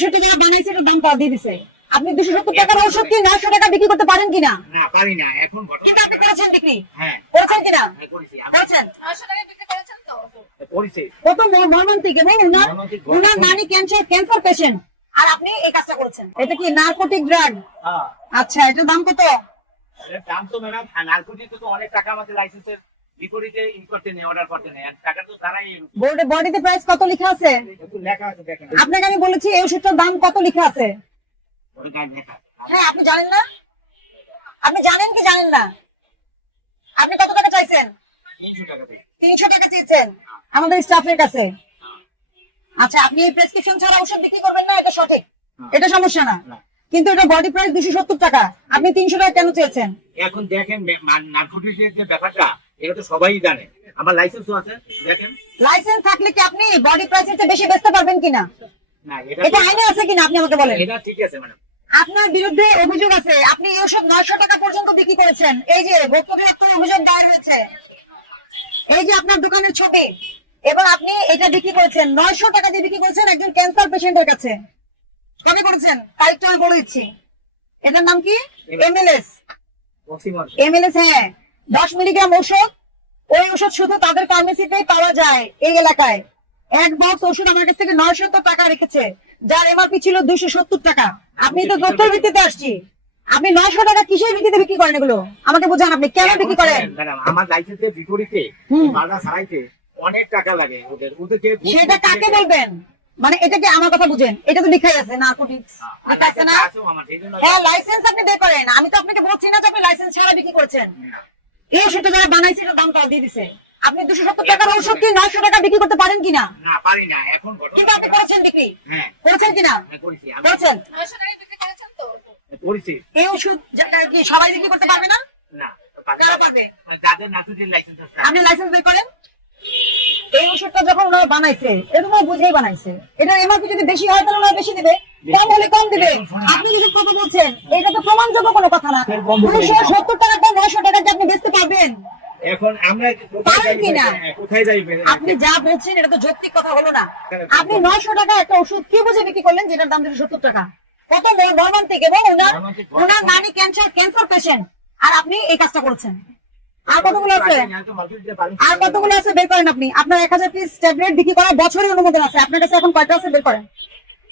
ওষুধটা যারা বানাইছে এটার দাম তারা দিয়ে দিছে। আপনি 270 টাকার ওষুধ কি 900 টাকা বিক্রি করতে পারেন কিনা? না পারি না এখন কিন্তু আপনি করেছেন বিক্রি। হ্যাঁ করেছেন কিনা? করেছি করেছেন। 900 টাকা বিক্রি করেছেন তো? করেছি। কত মর্মান্তিক এবং উনার নানি ক্যান্সার পেশেন্ট আর আপনি এই কাজটা করেছেন। এটা কি নারকোটিক ড্রাগ? হ্যাঁ আচ্ছা, এটার দাম কত? এর দাম তো ম্যাডাম নারকোটিক তো অনেক টাকা আমাদের লাইসেন্সের বিপরীতে করতে নেই, অর্ডার করতে নেই, আর টাকা তো তারাই বডিতে প্রাইস কত লেখা আছে? একটু লেখা আছে দেখেন। আপনাকে আমি বলেছি এই ওষুধটার দাম কত লেখা আছে। ওটা গায়ে লেখা। হ্যাঁ, আপনি জানেন না? আপনি জানেন কি জানেন না? আপনি কত টাকা চাইছেন? 300 টাকা দিয়ে। 300 টাকা চেয়েছেন আমাদের স্টাফের কাছে। আচ্ছা, আপনি এই প্রেসক্রিপশন ছাড়া ওষুধ বিক্রি করবেন না, এটা সঠিক, এটা সমস্যা না। কিন্তু এটা বডি প্রাইস 270 টাকা, আপনি 300 টাকা কেন চেয়েছেন? এখন দেখেন নারকোটিকের যে ব্যাপারটা এটা তো সবাই জানে, আমার লাইসেন্সও আছে দেখেন। লাইসেন্স থাকলে কি আপনি বডি প্রাইসের চেয়ে বেশি বেচতে পারবেন কিনা? না এটা আইনে আছে কিনা আপনি আমাকে বলেন। এটা ঠিক আছে ম্যাডাম। আপনার বিরুদ্ধে অভিযোগ আছে, আপনি এই ওষুধ 900 টাকা পর্যন্ত বিক্রি করেছেন। এই যে ভুক্তভোগীর অভিযোগ দায়ের হয়েছে, এই যে আপনার দোকানের ছবি, এবং আপনি এটা বিক্রি করেছেন 900 টাকা দিয়ে বিক্রি করেছেন একজন ক্যান্সার পেশেন্টের কাছে। কবে করেছেন? তারিখটা আমি বলে দিচ্ছি। এটার নাম কি? এমএলএস। এমএলএস, হ্যাঁ, 10 মিলিগ্রাম ওষুধ। ওই ওষুধ শুধু তাদের ফার্মেসিতেই পাওয়া যায় এই এলাকায়। এক বক্স ওষুধ আমার কাছ থেকে 900 টাকা রেখেছে, যার এমআরপি ছিল 270 টাকা। আপনি তো তথ্যের ভিত্তিতে আসছি, আপনি 900 টাকা কিসের ভিত্তিতে বিক্রি করেন এগুলো আমাকে বুঝান, আপনি কেন বিক্রি করেন? ম্যাডাম আমার লাইসেন্সের বিপরীতে বাধা ছাড়াইতে অনেক টাকা লাগে ওদেরকে। সেটা কাকে বলবেন? মানে এটাকে আমার কথা বুঝেন, এটা তো লেখাই আছে নারকোটিক্স, লেখা আছে না? হ্যাঁ, লাইসেন্স আপনি বের করেন। আমি তো আপনাকে বলছি না যে আপনি লাইসেন্স ছাড়া বিক্রি করেছেন। এই ওষুধটা যারা বানাইছে এটার দাম তারা দিয়ে দিছে। আপনি 270 টাকার ওষুধ কি 900 টাকা বিক্রি করতে পারেন কিনা? না পারি না এখন। কিন্তু আপনি করেছেন বিক্রি। হ্যাঁ করেছেন কিনা? করেছি। করেছেন। 900 টাকা বিক্রি করেছেন তো? করেছি। এই ওষুধ কি সবাই বিক্রি করতে পারবে না? না কারা পারবে? যাদের নারকোটিক লাইসেন্স আছে। আপনি লাইসেন্স বের করেন। এই ওষুধটা যখন ওনারা বানাইছে এটা তো বুঝেই বানাইছে, এটা এমআরপি যদি বেশি হয় তাহলে ওনারা বেশি দিবে, কম হলে কম দিবে। আপনি যদি কথা বলছেন এটা তো প্রমাণযোগ্য কোনো কথা না। 270 টাকাটা 900 টাকা আপনি বেচতে পারবেন এখন আমরা পারেন কিনা? কোথায় যাই? আপনি যা বলছেন এটা তো যৌক্তিক কথা হলো না। আপনি 900 টাকা একটা ওষুধ কি বুঝে বিক্রি করলেন যেটার দাম 270 টাকা? কত মর্মান্তিক, এবং ওনার নানি ক্যান্সার পেশেন্ট আর আপনি এই কাজটা করেছেন। আর কতগুলো আছে? আর কতগুলো আছে বের করেন আপনি। আপনার 1000 পিস ট্যাবলেট বিক্রি করার বছরের অনুমোদন আছে, আপনার কাছে এখন কয়টা আছে বের করেন।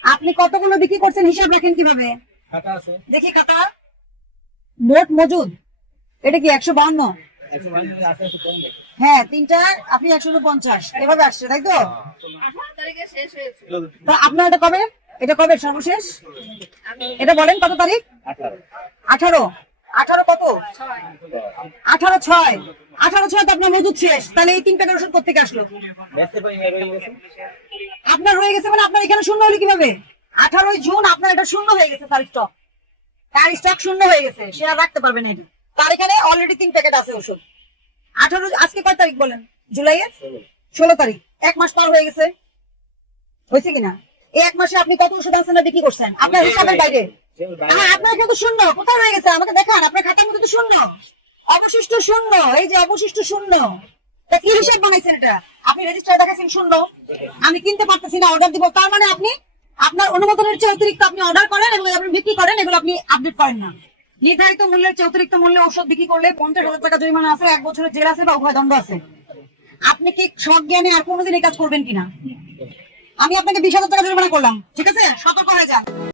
আপনি কতগুলো বিক্রি করছেন হিসাব রাখেন কিভাবে? খাতা আছে। দেখি খাতা। মোট মজুদ এটা কি 152? হ্যাঁ, তিনটা আপনি 150 এভাবে আসছে, তাই তো? 18 তারিখে শেষ হয়েছে। তো আপনার এটা কবে সর্বশেষ? এটা বলেন কত তারিখ? 18 কত? 18/6 তো আপনার মজুদ শেষ। তাহলে এই 3 টাকার ওষুধ কোথেকে আসলো? আপনার হয়ে গেছে মানে আপনার এখানে শূন্য হলো কিভাবে? 18 জুন আপনার এটা শূন্য হয়ে গেছে, তার স্টক শূন্য হয়ে গেছে, সে আর রাখতে পারবে না এটা। তার এখানে অলরেডি 3 প্যাকেট আছে ওষুধ। 18 আজকে কয় তারিখ বলেন? জুলাইয়ের 16 তারিখ। 1 মাস পার হয়ে গেছে, হয়েছে কিনা? এই 1 মাসে আপনি কত ওষুধ আনছেন না বিক্রি করছেন আপনার হিসাবের বাইরে? আপনার কিন্তু শূন্য কোথায় হয়ে গেছে আমাকে দেখান। আপনার খাতার মধ্যে তো শূন্য, অবশিষ্ট শূন্য। এই যে অবশিষ্ট শূন্য, তা কি হিসাব বানাইছেন এটা? আপনি রেজিস্টার দেখাচ্ছেন শূন্য, আমি কিনতে পারতেছি না, অর্ডার দিব। তার মানে আপনি আপনার অনুমোদনের চেয়ে অতিরিক্ত আপনি অর্ডার করেন এবং আপনি বিক্রি করেন, এগুলো আপনি আপডেট করেন না। নির্ধারিত মূল্যের চেয়ে অতিরিক্ত মূল্যে ওষুধ বিক্রি করলে 50,000 টাকা জরিমানা আছে, 1 বছরের জেল আছে বা উভয় দণ্ড আছে। আপনি কি সজ্ঞানে আর কোনোদিন এই কাজ করবেন কিনা? আমি আপনাকে 20,000 টাকা জরিমানা করলাম, ঠিক আছে? সতর্ক হয়ে যান।